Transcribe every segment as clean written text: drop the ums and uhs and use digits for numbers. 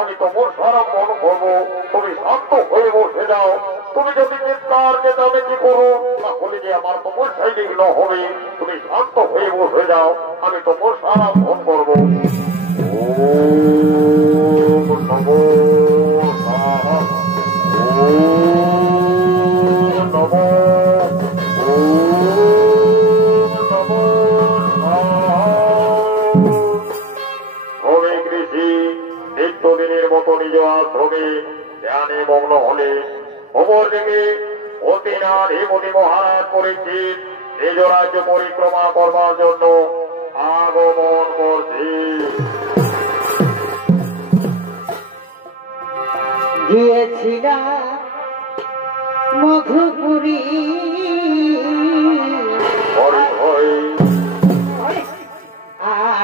আমি তোমার সারা মন করবো। তুমি শান্ত হয়ে বসে যাও। তুমি যদি চিৎকার চেঁচাবে কি করো, তাহলে যে আমার তপস্যায় বিঘ্ন হবে। তুমি শান্ত হয়ে বসে যাও, আমি তোমার সারা মন করবো। ওম নমো নমঃ। ওম নমো। নিত্যদিনের মতো নিজ আশ্রমে ধ্যানে মগ্ন হলে খবর থেকে অতিনাথ হেমতি মহারাজ পরীক্ষিত নিজ রাজ্য পরিক্রমা করবার জন্য আগমন করছে। গিয়েছিলাম মধুপুরী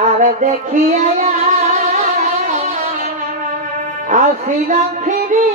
আর দেখিয়া আসিলাম ফিরি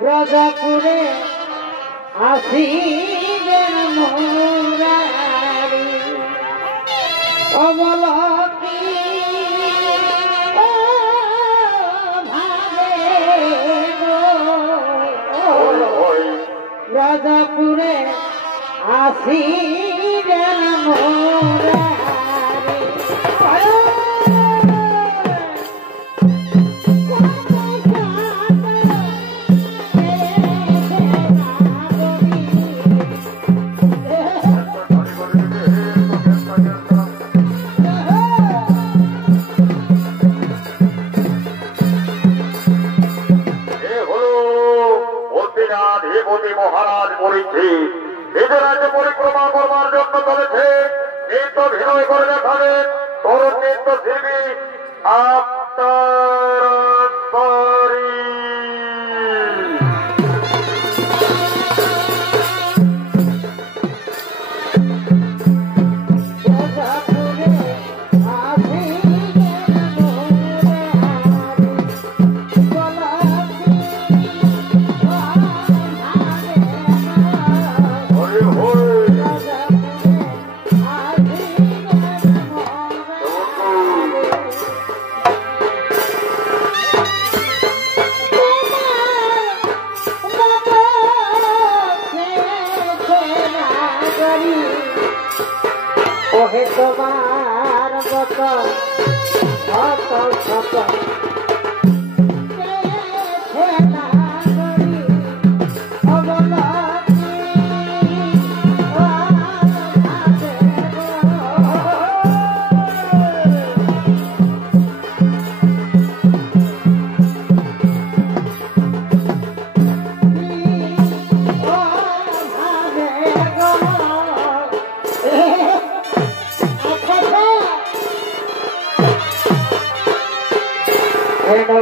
ব্রজপুরে আসিলেন মুরারি অবল কি ব্রজপুরে আসিলেন মুরারি মহারাজ বলেছে নিজ রাজ্য পরিক্রমা করবার জন্য চলেছে। নৃত্য অভিনয় করে দেখাবেন তরুণ নৃত্য শিল্পী আক্তার। ওহে তোমার মত শত শত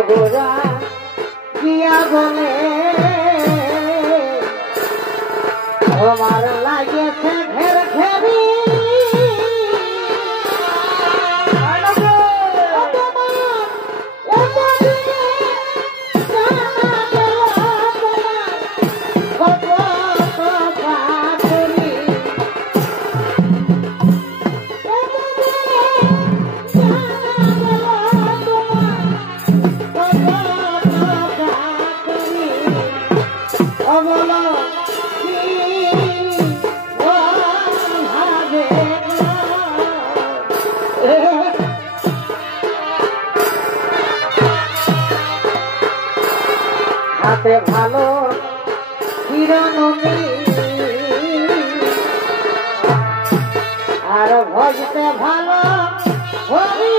গোরা গিয়া বলে তোমার লাগেছে ঘের ঘেরি হাতে ভালো হিরণী আর ভজতে ভালো হরি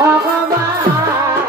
ভগবান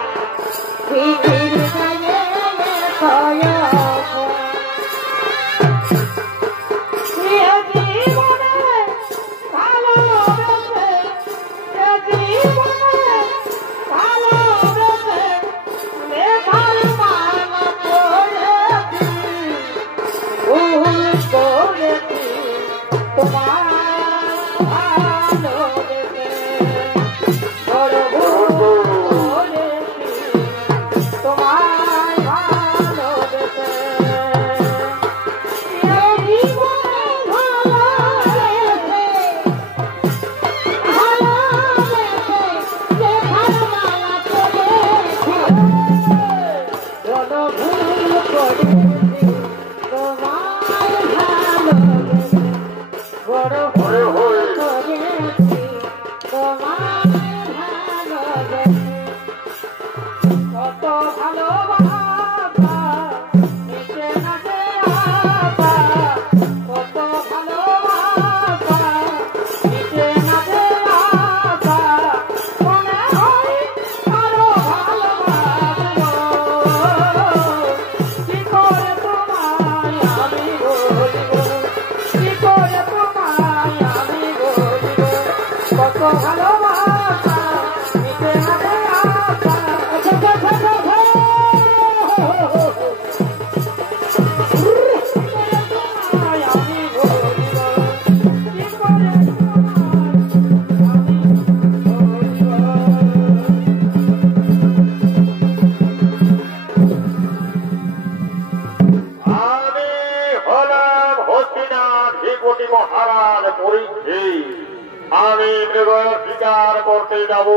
আমি মৃগয় স্বীকার করতে যাব,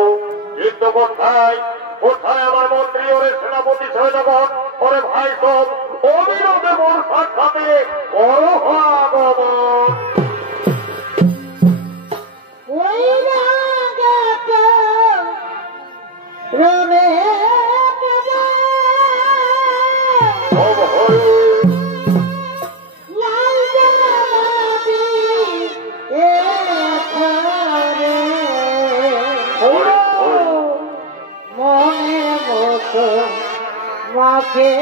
কিন্তু কোথায় কোথায় আমার মন্ত্রী ওরে সেনাপতি সৈন্যগণ ওরে ভাই সব অবিরোধে মোর সাক্ষাতে আগমন। ওই রাগাত রবে সব হয়ে লাল জানাবি এ ঘরে মনের মতো মাকে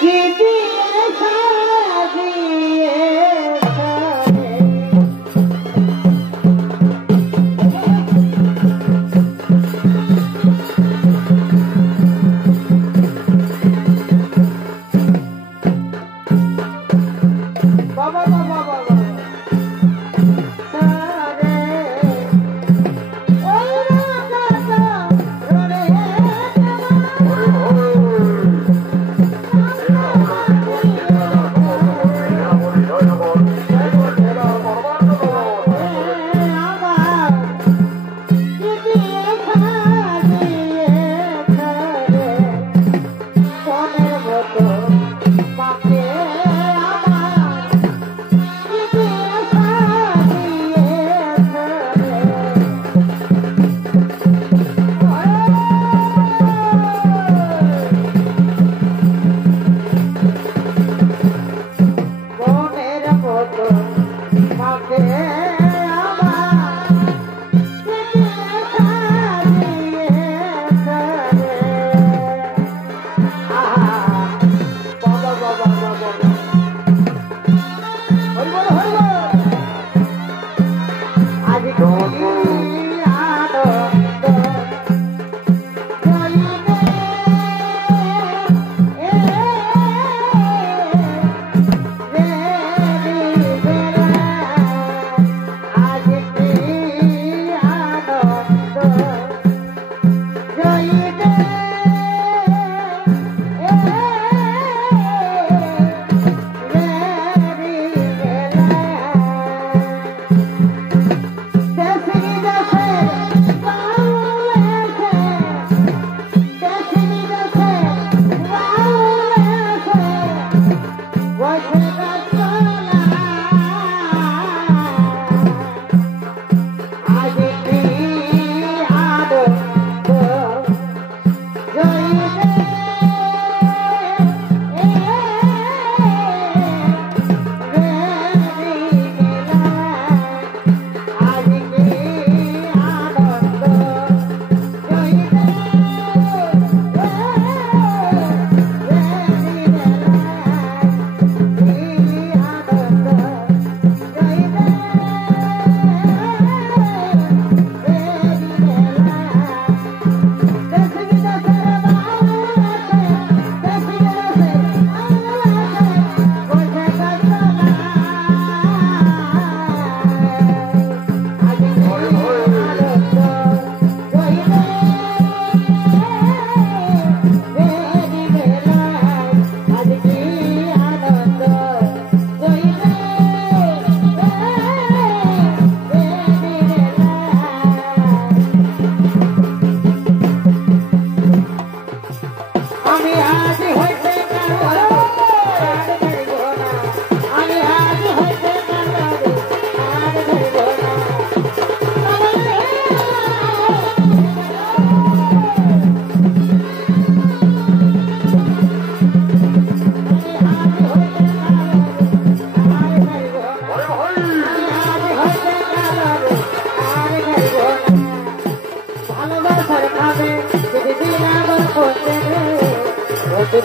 কি দিয়ে সাজিয়ে বাবা বাবা বাবা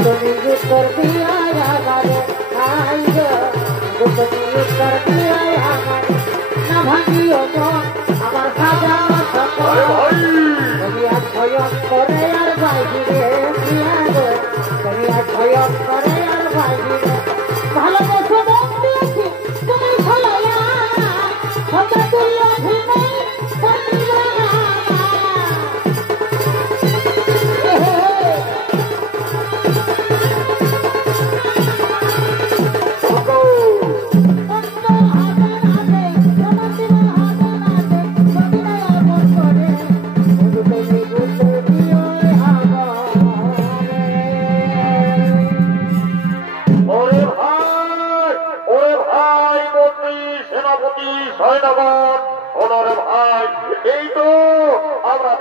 তুমি উত্তর দিয়া আমারে আইগো তুমি উত্তর দিয়া আমারে না ভাঙিও মন আমার সাজা তুমি আর ভয়ন করে আর বাইরে গো তুমি আর ভয়ন করে আর বাইরে ভালোবাসো মন দিয়েছি তুমি ভালো হতে তুল্য ভূমি Oh,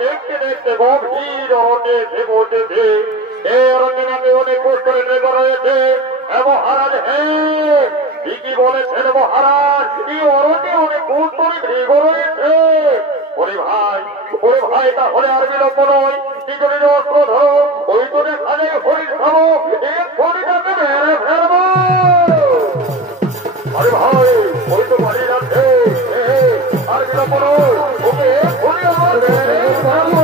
দেখতে দেখতে গভীর অরণ্যে এসে পৌঁছেছে। এই অরণ্যে নাকি অনেক পুষ্করে লেখা রয়েছে। মহারাজ হ্যাঁ ঠিকই বলেছেন মহারাজ, এই অরণ্যে অনেক পুষ্করে মৃগ রয়েছে। ওরে ভাই তাহলে আর বিলম্ব নয়, নিজের অস্ত্র ধরো, ওই তো দেখা যায় হরিণ খাবো, এক হরিণাকে মেরে ফেলবো। আরে ভাই ওই তো বাড়ি যাচ্ছে, আর বিলম্ব নয়, ওকে এক হরিণ আমার মেরে ফেলবো।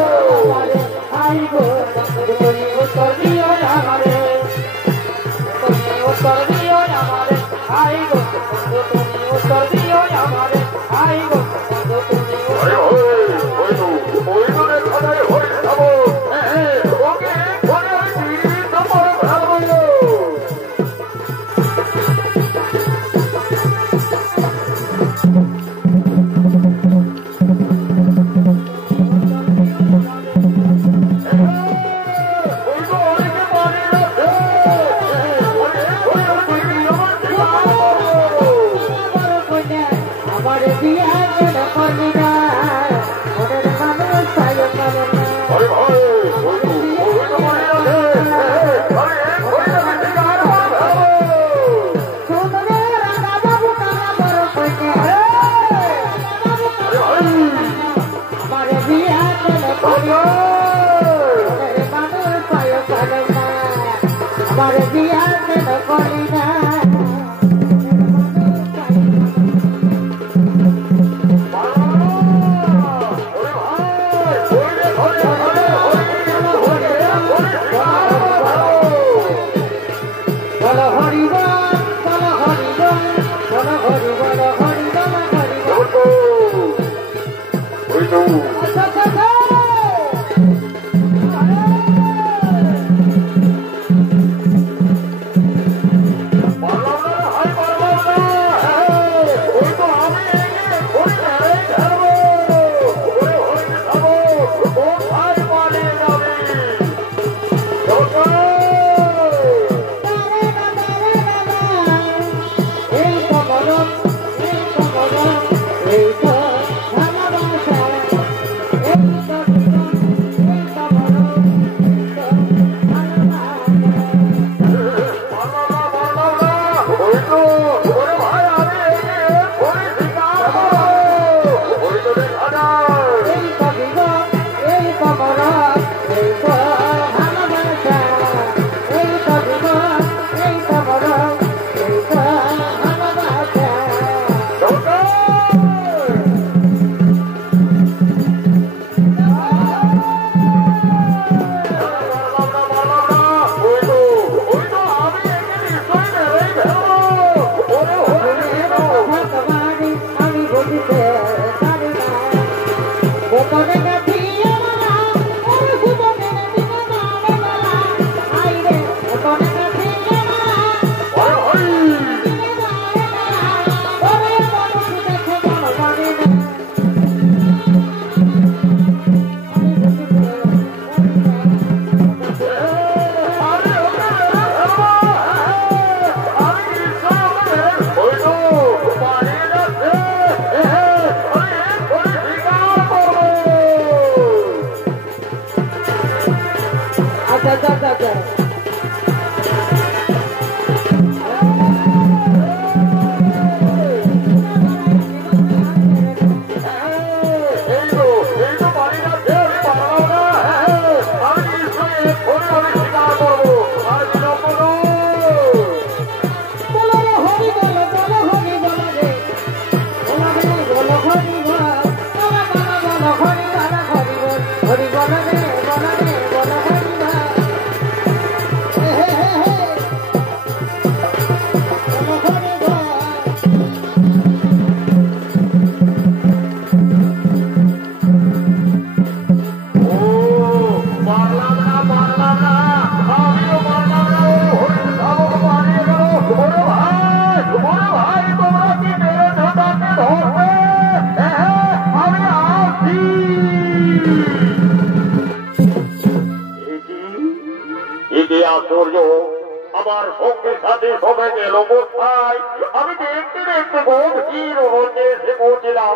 আমার সঙ্গে সাথে সবাই গেল কোথায়? আমি দেখতে দেখতে গভীর অরণ্যে এসে পৌঁছলাম।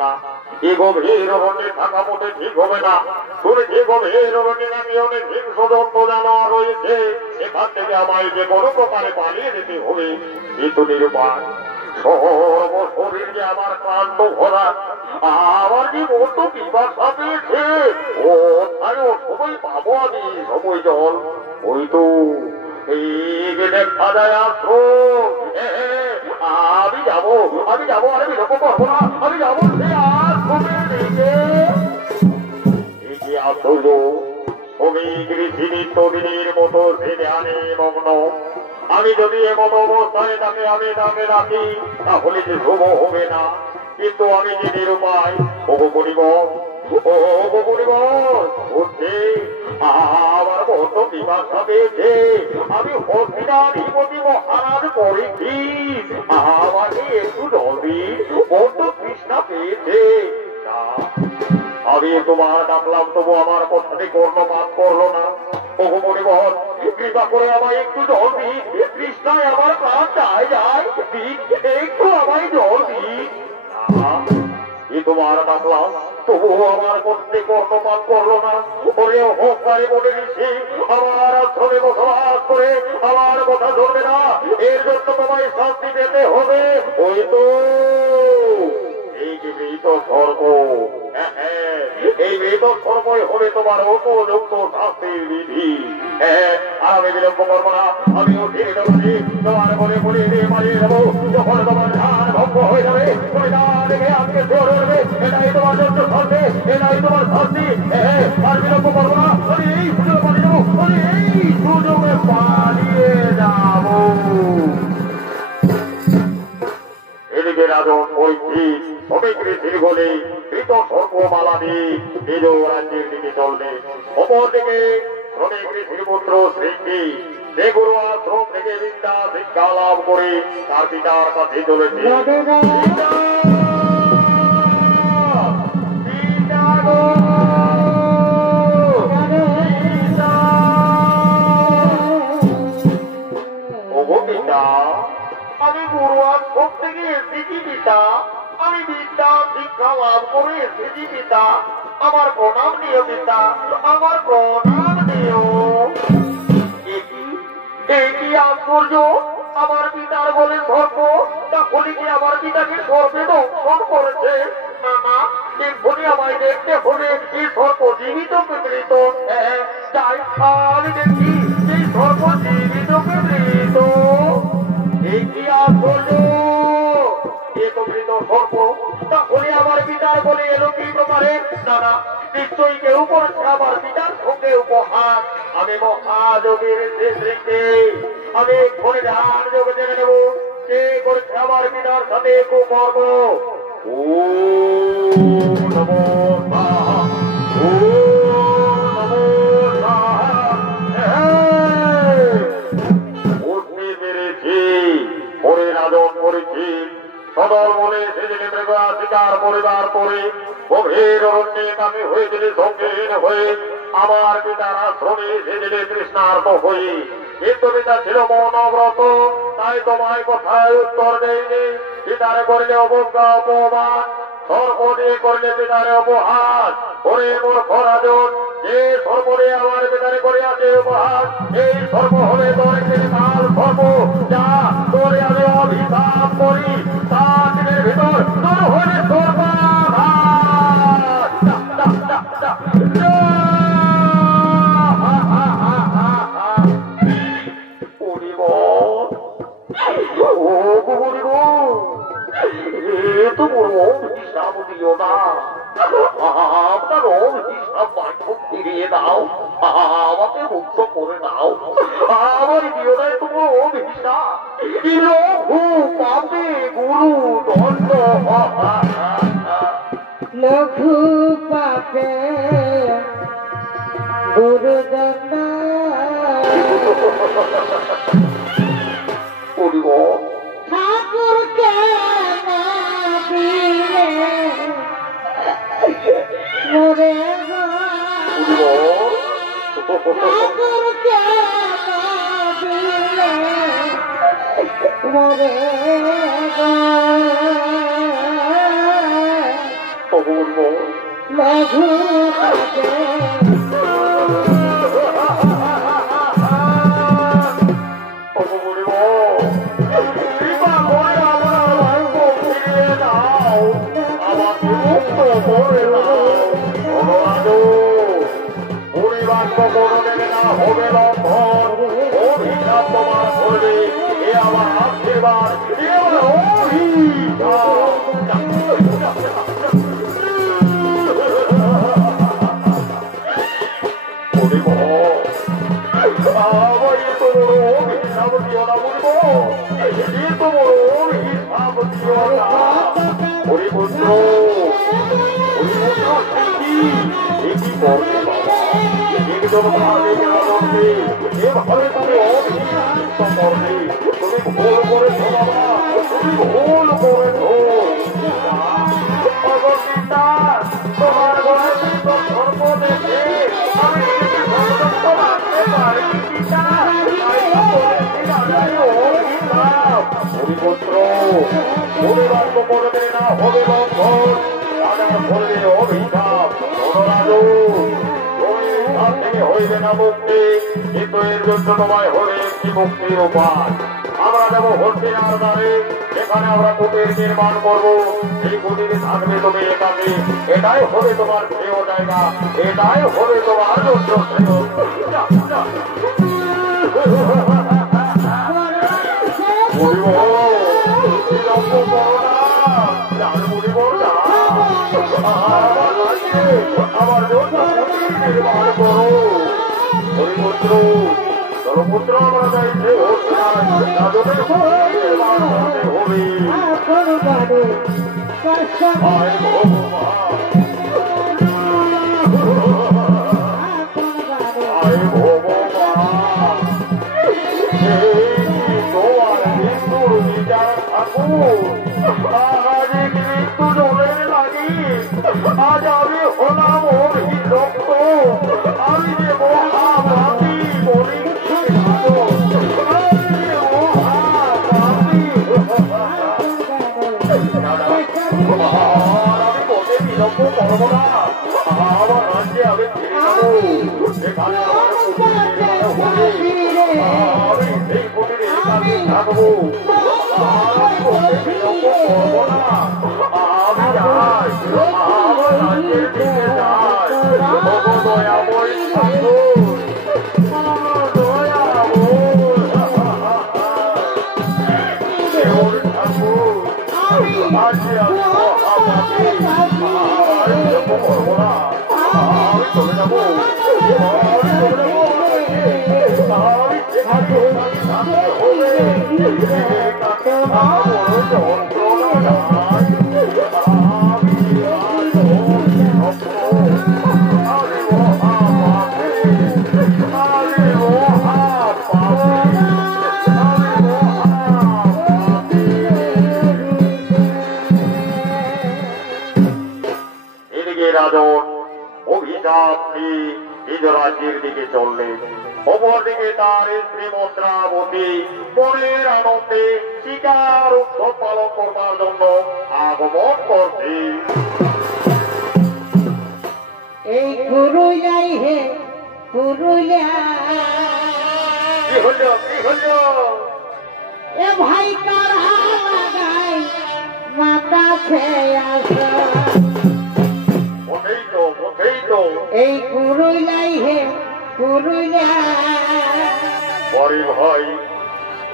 না এই গভীর অরণ্যে থাকা মোটে ঠিক হবে না। তুমি যে গভীর অরণ্যে নাকি অনেক হিংস্র জন্তু জানোয়ার রয়েছে, এখান থেকে আমায় যে কোনো প্রকারে পালিয়ে যেতে হবে। কিন্তু নিরুপায়, শরীর যে আমার ক্লান্ত ভরা, আমার যে মত পিপাসা পেয়েছে, ও সময় পাবো আমি সময় জল। ওই তো এই দেখা যায় আশ্রম, আমি যাবো, আমি যাবো, আর আমি লক্ষ্য করবো না, আমি যাবো সে আশ্রমের দিকে। এই যে আশ্চর্য, শ্রমিক ঋষি নিত্যদিনের মতো সে ধ্যানে মগ্ন। আমি যদি এমন অবস্থায় আমি তাকে রাখি, তাহলে যে শুভ হবে না। কিন্তু আমি যে নিরুপায়, ওগো পরিবর, ও গো পরিবর, বুঝছি আমার মতো পিপাসা পেয়েছে। আমি হস্তিনাধিপতি মহারাজ করেছি, আমাকে একটু জলদি মত তৃষ্ণা পেয়েছে। আমি তোমার ডাকলাম, তবু আমার কথাটি কর্ণপাত করলো না। ওগো পরিবর, কৃপা করে আমায় একটু জল দিন, তৃষ্ণায় আমার প্রাণ যায় যায়, একটু আমায় জল দিন। তোমার ডাকলাম, তবুও আমার করতে কর্ণপাত করলো না। ওরে অহংকারে বলে দিচ্ছি, আমার আশ্রমে বসবাস করে আমার কথা ধরবে না, এর জন্য তোমায় শাস্তি পেতে হবে। ওই তো এই যে মৃত সর্প, এই মৃত সর্পই হবে তোমার উপযুক্ত শাস্তির বিধি। আর আমি বিলম্ব করবো না, আমিও ফিরে যাবো, তোমার বলে বলে মারিয়ে যাবো। যখন তোমার ধান ভঙ্গ হয়ে যাবে, তুমি না দেখে আজকে ধরবে, এটাই তোমার জন্য শাস্তি, এটাই তোমার শাস্তি। আর বিলম্ব করবো না, আমি এই সুযোগ পালিয়ে যাবো, আমি এই সুযোগে পালিয়ে যাবো। এদিকে রাজন ওই শ্রমিক ঋষির বলে কৃত সর্বমালা দিয়ে নিজ রাজ্যের দিকে চলবে। অপরদিকে শ্রমিক ঋষির পুত্র শ্রী যে গুরু আশ্রম থেকে বিদ্যা শিক্ষা লাভ করে তার পিতার কাছে চলেছে। আমি গুরু আশ্রম থেকে এসেছি পিতা, আমি বিদ্যা শিক্ষা লাভ করে এসেছি পিতা, আমার প্রণাম দিও পিতা, আমার প্রণাম দিও। এই কি আশ্চর্য, আমার পিতার বলে সর্প, তাহলে কি আমার পিতাকে সর্পে দংশন করেছে? না না, এক্ষুনি আমায় দেখতে হবে এই সর্প জীবিত মৃত। তাই আমি দেখি এই সর্প জীবিত মৃত। এই কি আশ্চর্য, এ তো মৃত সর্প, তাহলে আমার পিতার বলে এলো কি প্রকারে? না না, নিশ্চয়ই কেউ করেছে আমার পিতার সঙ্গে উপহার। আমি মহাযোগের শেষ রেখে আমি এক্ষুনি ধ্যান যোগে জেনে নেব কে করেছে আমার পিতার সাথে কুকর্ম। ও নমো স্বাহা, ও নমো স্বাহা। বুঝতে পেরেছি, পরে রাজন করেছি, সদর মনে সেদিনে মৃগা শিকার পরিবার করে গভীর অরণ্যে আমি হয়েছিল সঙ্গীহীন হয়ে, আমার পিতার আশ্রমে সেদিনে তৃষ্ণার্ত হয়ে। কিন্তু পিতা ছিল মৌনব্রত, তাই তোমায় কথায় উত্তর দেয়নি। পিতারে করলে অবজ্ঞা অপমান, সর্প দিয়ে করলে পিতারে অপহাস। ওরে মূর্খ রাজন, যে সর্প দিয়ে আমার পিতারে করিয়াছে উপহাস, এই সর্প হবে তোর কাল সর্প। যা তোরে আমি অভিশাপ করি, 7 দিনের ভিতর তোর হলে সর্প। তো বড় অভিশাপ দিও না, আপনার অভিশাপ বাক্য ফিরিয়ে দাও, আমাকে মুক্ত করে দাও। আমার দিও না তোমার অভিশাপ, লঘু পাপে গুরু দণ্ড। লঘু পাপে গুরুদণ্ড। ঠাকুরকে না দিলে মরে গো, ঠাকুরকে না দিলে মরে গো। বলবো লঘু থাকে হবে লক্ষণ অভিশাপ তোমার করবে এ আমার আশীর্বাদ এ আমার হরিপুত্র এভাবে তুমি তুমি ভুল করেছো বাবা তুমি ভুল করেছো তোমার ধর্ম দেখে আমি হরিপুত্র পরিবার্য করবে না হবে লক্ষণ রাজা করবে অভিশাপ রাজু হইবে না মুক্তি কিন্তু এর জন্য তোমায় হবে একটি মুক্তির উপায় আমরা যাবো হস্তিনার দ্বারে সেখানে আমরা কুটির নির্মাণ করবো এই কুটিরে থাকবে তুমি একাকে এটাই হবে তোমার প্রিয় জায়গা এটাই হবে তোমার আমার জন্য নির্মাণ করো হরিপুত্র জলপুত্র আমরা চাইছে নির্মাণ করতে হবে তোমার মৃত্যুর বিচার ঠাকুর মৃত্যু জলের লাগি আজ আমি হলাম অভিযুক্ত আমি যে মহাপাপী বলি আমি বলতে বিলম্ব করবো না আমার রাজ্যে আমি ফিরে যাবো সেখানে আমি সেই কুটিরে এখানে থাকবো আমি বলতে বিলম্ব করবো না আমি যাই আমার রাজ্যের দিকে যাই দয়াময় ঠাকুর দয়াময় ঠাকুর আজকে আমি মহাপাপী করবো না আমি চলে যাবো আমি চলে যাবো আমি যেখানে হবে যন্ত্রণা রাজন অভিশাপ নিয়ে নিজ রাজ্যের দিকে চললেন অপরদিকে তার স্ত্রী মন্ত্রাবতী মনের আনন্দে শিকার উৎসব পালন করবার জন্য আগমন করছে এই পুরুলিয়াই হে পুরুলিয়া কি হলো কি হলো এ ভাই কারা লাগাই মাতা খেয়ে আসা এই পুরুলিয়াই হে পুরুলিয়া বড়ি ভাই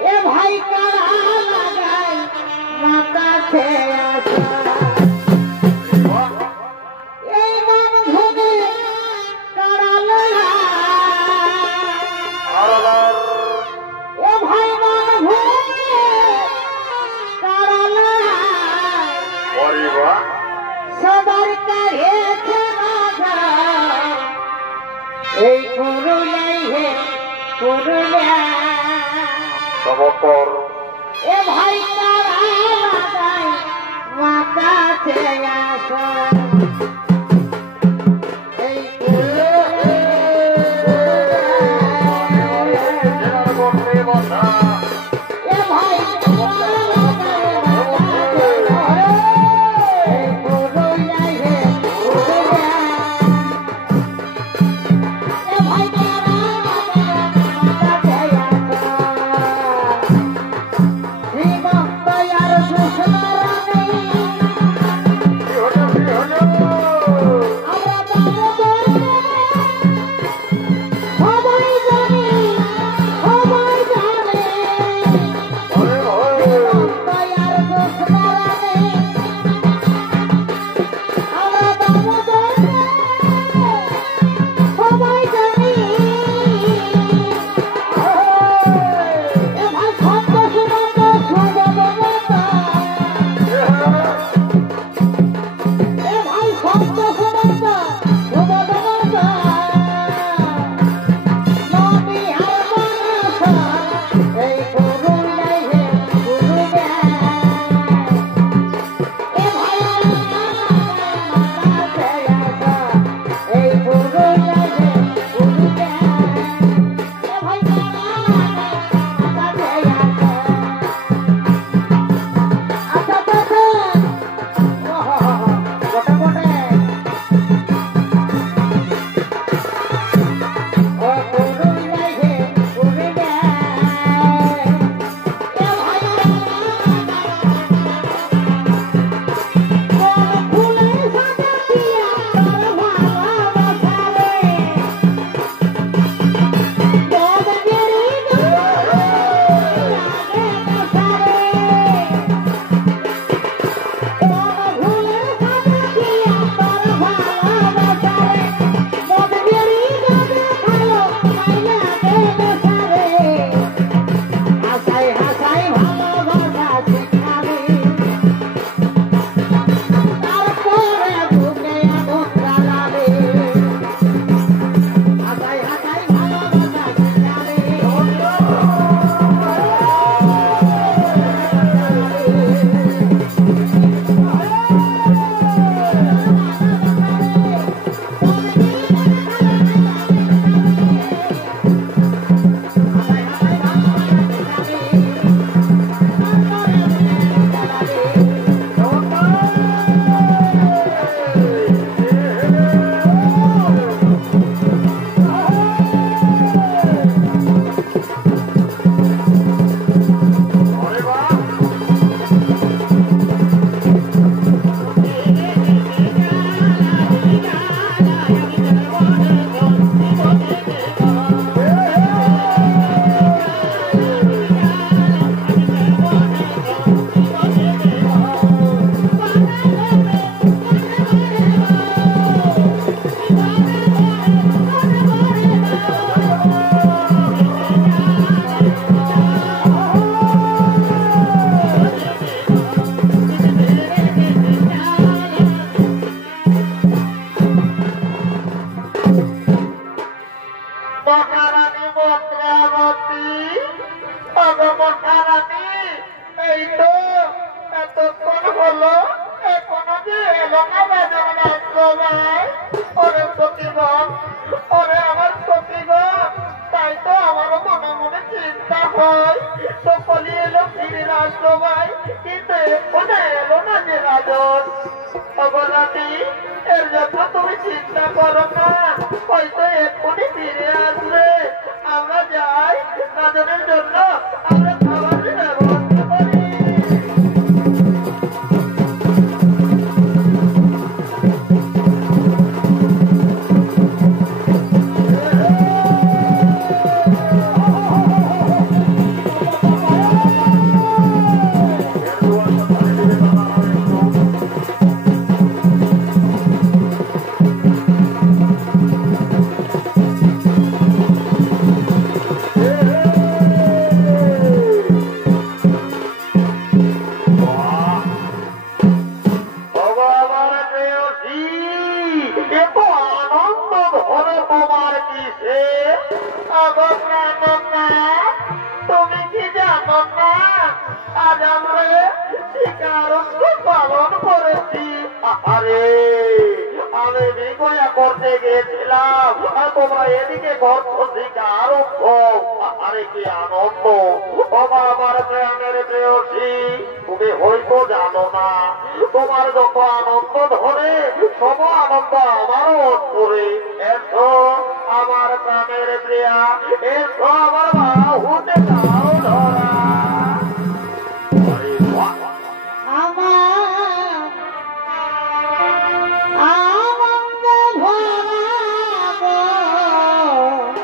এ ভাই কারা লাগাই মাতা খেয়ে আসা এই মান ভোগে কারা লড়াই এ ভাই মান ভোগে কারা লড়াই বড়ি ভাই সবার কাছে এই পুরুলিয়াই হে পুরুলিয়া খবর এ ভাই কারা লাগাই মাতা খেয়ে আসা এই পুরুলিয়াই হে মহারানী বক্রাবতী, ওগো মহারানী, এই তো এতক্ষণ হলো, এখনো যে এলো না বাজার রাজসভায়। ওরে সতীগণ, ওরে আমার সতীগণ, তাই তো আমারও মনে মনে চিন্তা হয়। সকলে এলো ফিরে রাজসভায়, কিন্তু এখনো এলো না যে রাজন। অবরানী, এর জন্য তুমি চিন্তা করো না, হয়তো এক্ষুনি ফিরে আসবে। আমরা যাই, রাজনের জন্য আমরা খাবারের ব্যবস্থা করি। তুমি কি জানো না, আজ আমরা শিকারত্ব পালন করেছি। আরে আমি বিগয়া করতে গিয়েছিলাম, আর তোমরা এদিকে করছো শিকারত্ব। আরে কি আনন্দ! বাবা আমার প্রাণের প্রেয়সী, তুমি হয়তো জানো না, তোমার যত আনন্দ ধরে সব আনন্দ আমারও অন্তরে। এসো আমার প্রাণের প্রিয়া, এসো আমার বাহুতে দাও ধরা।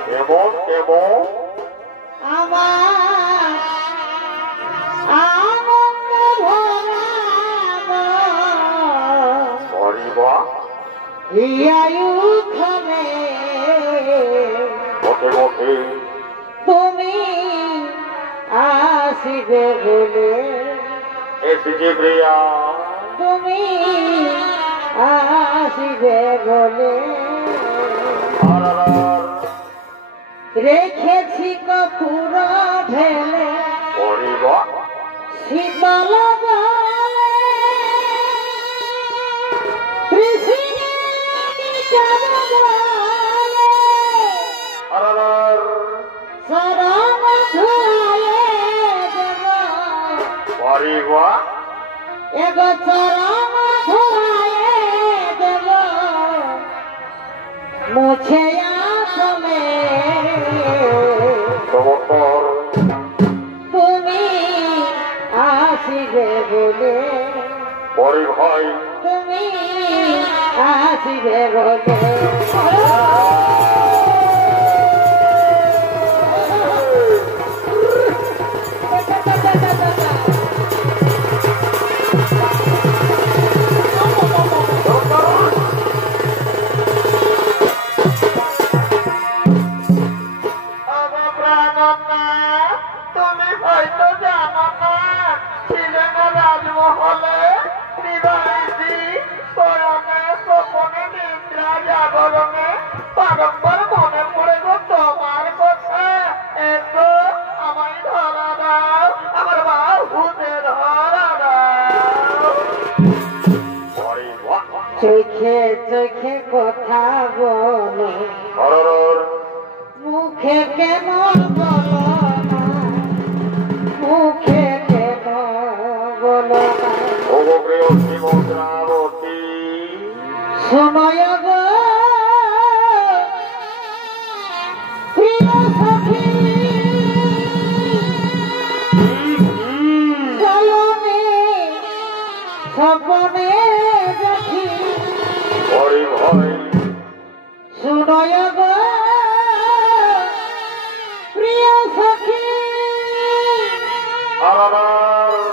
কেমন কেমন তুমি আসিবে বলে, এসেছি প্রিয়া, তুমি আসিবে বলে রেখেছি কপুর ঢেলে শীতল এগো চরম দেব মুছে আসলে তুমি আসিবে বলে, পরে ভাই তুমি আসিবে বলে তুমি হয়তো জানো না, ছিলেন রাজমহলে বিবাহিতী স্বয়নে স্বপনে নিদ্রা জাগরণে বারংবার মনে পড়ে গো তোমার কথা। এসো আমায় ধরা দাও, আমার বাহুতে ধরা দাও। চোখে চোখে কথা বলো, মুখে কেন বলো না, মুখে কেন বলো না। শোনয় গো প্রিয় সখী, চলনে স্বপনে দেখি, শোনয় গো প্রিয় সখী,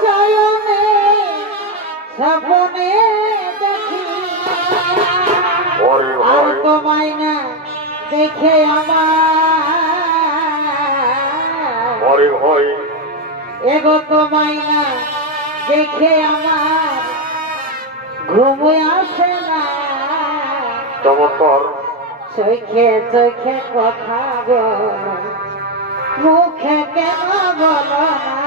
চলনে স্বপনে দেখি, আর তোমায় না দেখে আমার এগো তোমায় না দেখে আমার ঘুম আসে না। চমৎকার চোখে চোখে কথা বল মুখে কেন বলো না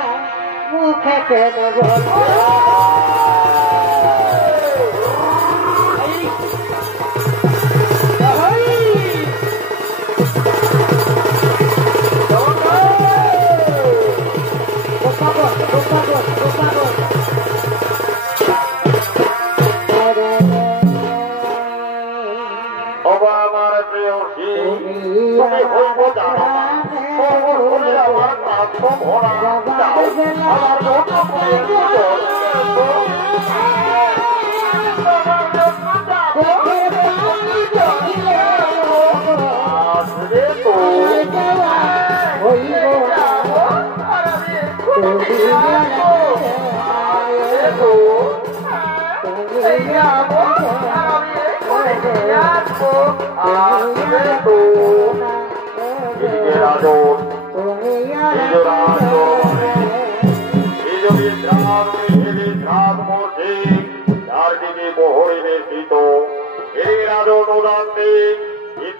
মুখে কেন বলো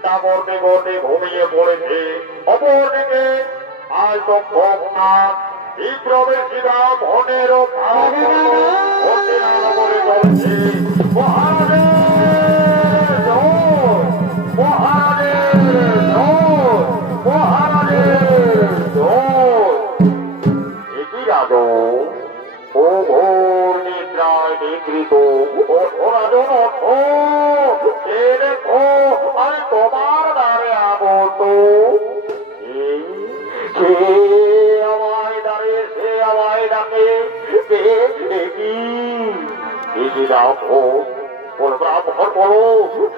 চিন্তা করতে করতে ঘুমিয়ে পড়েছে অপরদিকে আজ তো বিপ্লবের শিরা ধনেরও করে চলছে ও ঘোর নিদ্রায় নিদ্রিত ও রাজন দেখো আমি তোমার দ্বারে আগত আমায় দাঁড়িয়ে সে আমায় ডাকে রাখো ব্রাহ্মণ বলো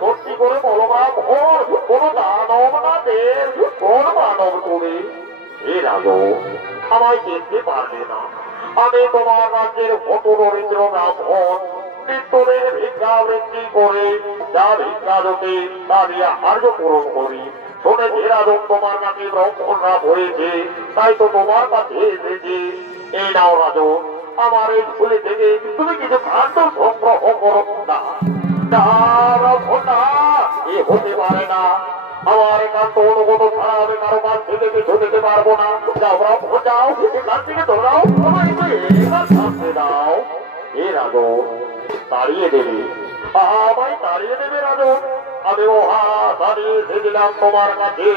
সত্যি করে বলো ব্রাহ্মণ কোন দানব না দেব কোন মানব তুমি হে রাজো আমায় দেখতে পারবে না আমি তোমার রাজ্যের কত দরিদ্র ব্রাহ্মণ মৃত্যুদের ভিক্ষাবৃত্তি করে যা ভিক্ষা লোকে তা দিয়ে আর্য পূরণ করি শুনেছি রাজক তোমার কাছে ব্রাহ্মণরা হয়েছে তাই তো তোমার কাছে এসেছি এই নাও রাজক আমার এই ঝুলি থেকে তুমি কিছু খাদ্য সংগ্রহ করো না এ হতে পারে না আমার একান্ত অনুগত ছাড়া আমি কারো কাছ থেকে কিছু নিতে পারবো না যাও ব্রাহ্মণ যাও এখান থেকে তোমরাও শাস্তি দাও এ রাজক তাড়িয়ে দেবে আমায় তাড়িয়ে দেবে রাজক আমি ওহা দাঁড়িয়ে এসেছিলাম তোমার কাছে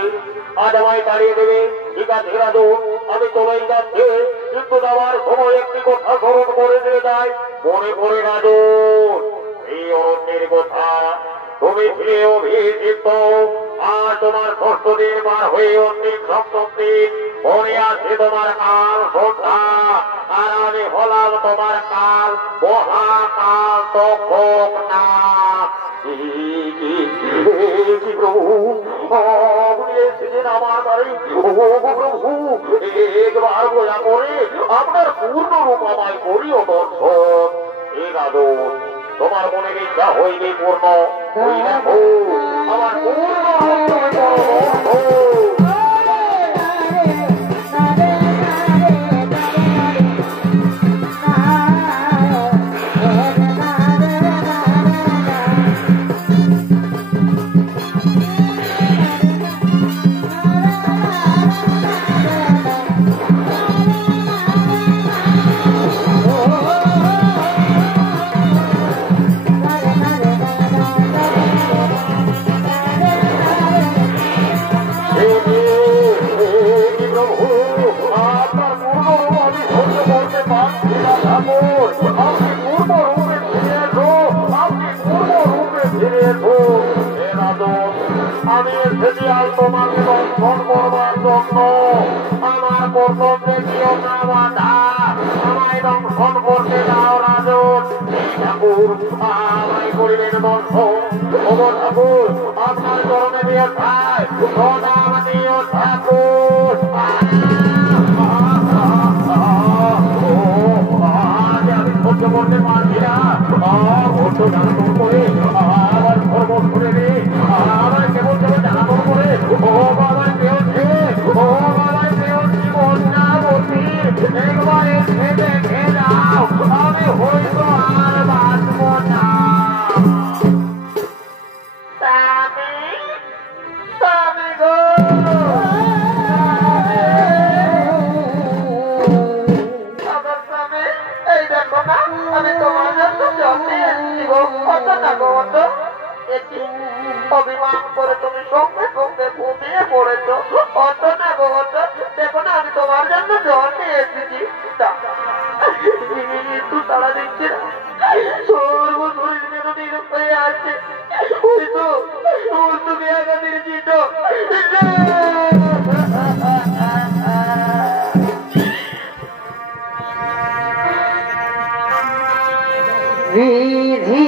আজ আমায় তাড়িয়ে দেবে ঠিক আছে রাজক আমি চলেই যাচ্ছি কিন্তু যাওয়ার সময় একটি কথা স্মরণ করে দিয়ে যায় মনে করে রাজক এই অরণ্যের কথা তুমি ফিরে অভিষিক্ত আর তোমার 6 দিন পার হয়ে অন্তিম 7ম দিন মনে আছে তোমার কাল সন্ধ্যা আর আমি হলাম তোমার কাল মহাকাল তখন না প্রভু আপনি এসেছেন আমার বাড়ি প্রভু একবার দয়া করে আপনার পূর্ণ রূপ আমায় করিও দর্শন এ রাজক তোমার মনে ইচ্ছা হইলে পূর্ণ আমার আমি এসেছি আর তোমাকে দর্শন করবার জন্য আমার কর্তব্যে দিও না বাধা আমায় দর্শন করতে দাও রাজন ঠাকুর আমায় করিলেন দর্শন ওগো ঠাকুর আপনার চরণে দিয়ে থাই প্রণাম দিও ঠাকুর আমি সহ্য করতে পারছি না অর্থ জানানোর করে আবার ধর্ম ধরে নে আবার কেবল কেবল জানানোর করে ও বাবাই পেয়েছে ও বাবাই পেয়েছি বন্যা বলছি একবার এসে দেখে যাও আমি হইব আর বাঁচব না দেখেছি অভিমান করে তুমি সঙ্গে সঙ্গে ঘুমিয়ে পড়েছো। অত নেবো অত, দেখো না আমি তোমার জন্য জল নিয়ে এসেছি। একটু তাড়া দিচ্ছি না, সর্বশরীর যেন নীরব হয়ে আছে। ওই তো তুমি একা দিয়েছি তো। বিধি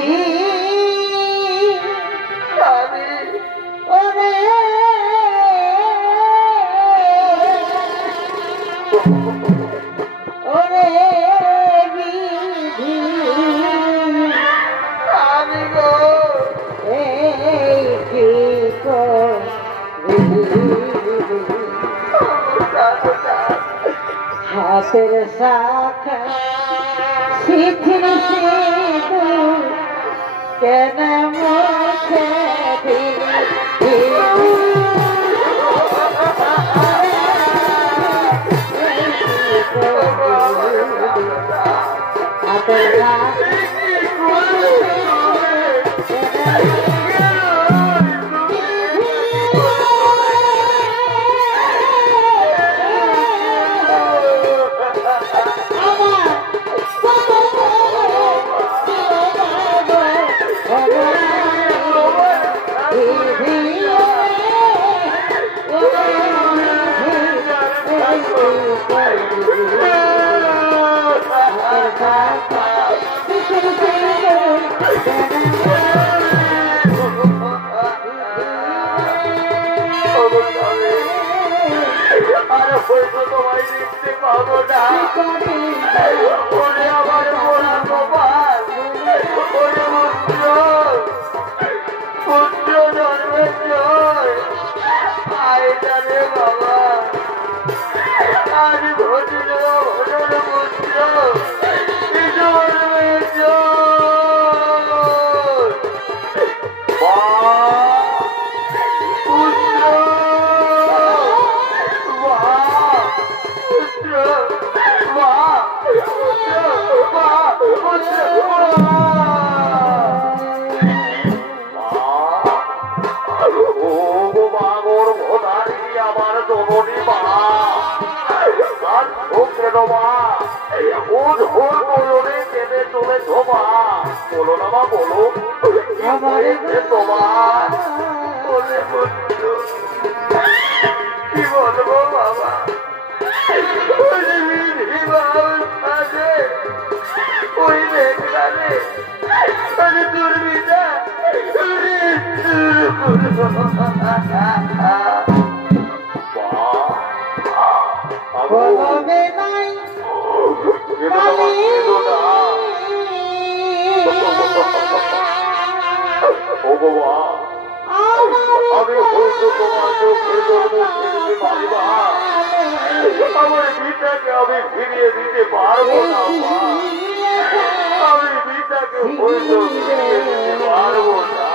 ওরে ওরে বিধি আমি গো এই কি হাতের শাখা শিথিল সিধু কেন মুখে ধীরে হাতের আরে হয়তো তোমায় দেখতে পাবো না। ওরে আমার বলা গোপাল, ওরে পুত্র জন্মের জয় আয় জানে বাবা। আজ ঘটিল ভজন পুত্র জন্মের জয়। আমার জননী মা আর কেন মা ও ঝোল বলনে কেঁদে চলে ধোমা। বলো না মা বলো তোমার কি বলবো বাবা। ওই মেঘরানে দুর্বিটা বলবে নাই আমি হয়তো তোমার চোখে জন্ম ফিরতে পারিবা, আমার বিটাকে আমি ফিরিয়ে দিতে পারবো না। আমি বিটাকে হয়তো ফিরিয়ে দিতে পারবো না।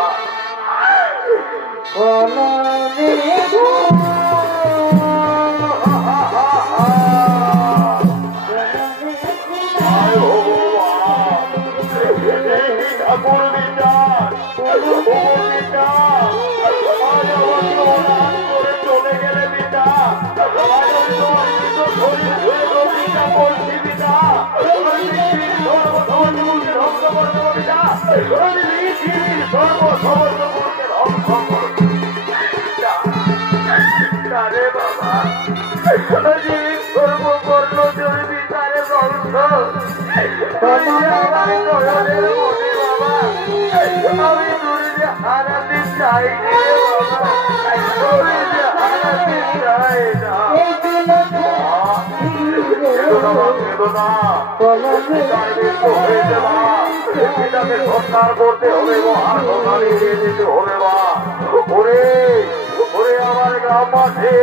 ঠাকুর বিচার চলে গেলে বিটা বাবা সর্ববর্ণ জড়বি তারে বংশ আমি দূরে হারাতে চাই বাবা, হারাতে চাই না। সৎকার করতে হবে মহান সন্ধানী দিয়ে দিতে হবে মা। ওরে ওরে আমার গ্রামবাসী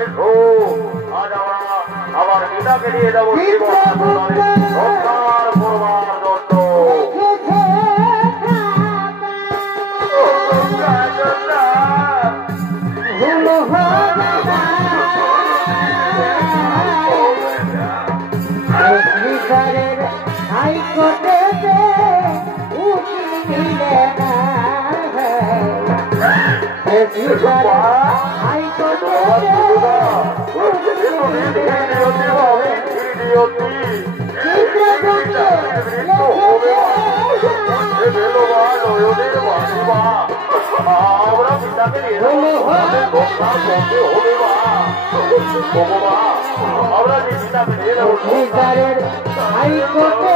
এসো, আজ আমরা আমার পিতাকে নিয়ে যাবো সৎকার করবার জন্য। হাইকোর্টে উকিল মিলে না ভিটামিন হবে মা আমরা যে ভিটামিন ভিতরের হাইকোর্টে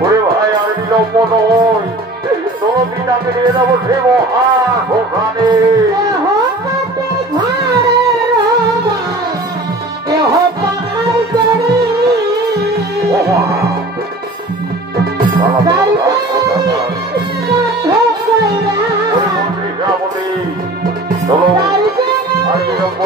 ওরে ভাই আর বিলম্ব নয় তোর ভিটামিন দেবো সে মহান ওখানে চলো আর বিলম্ব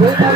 With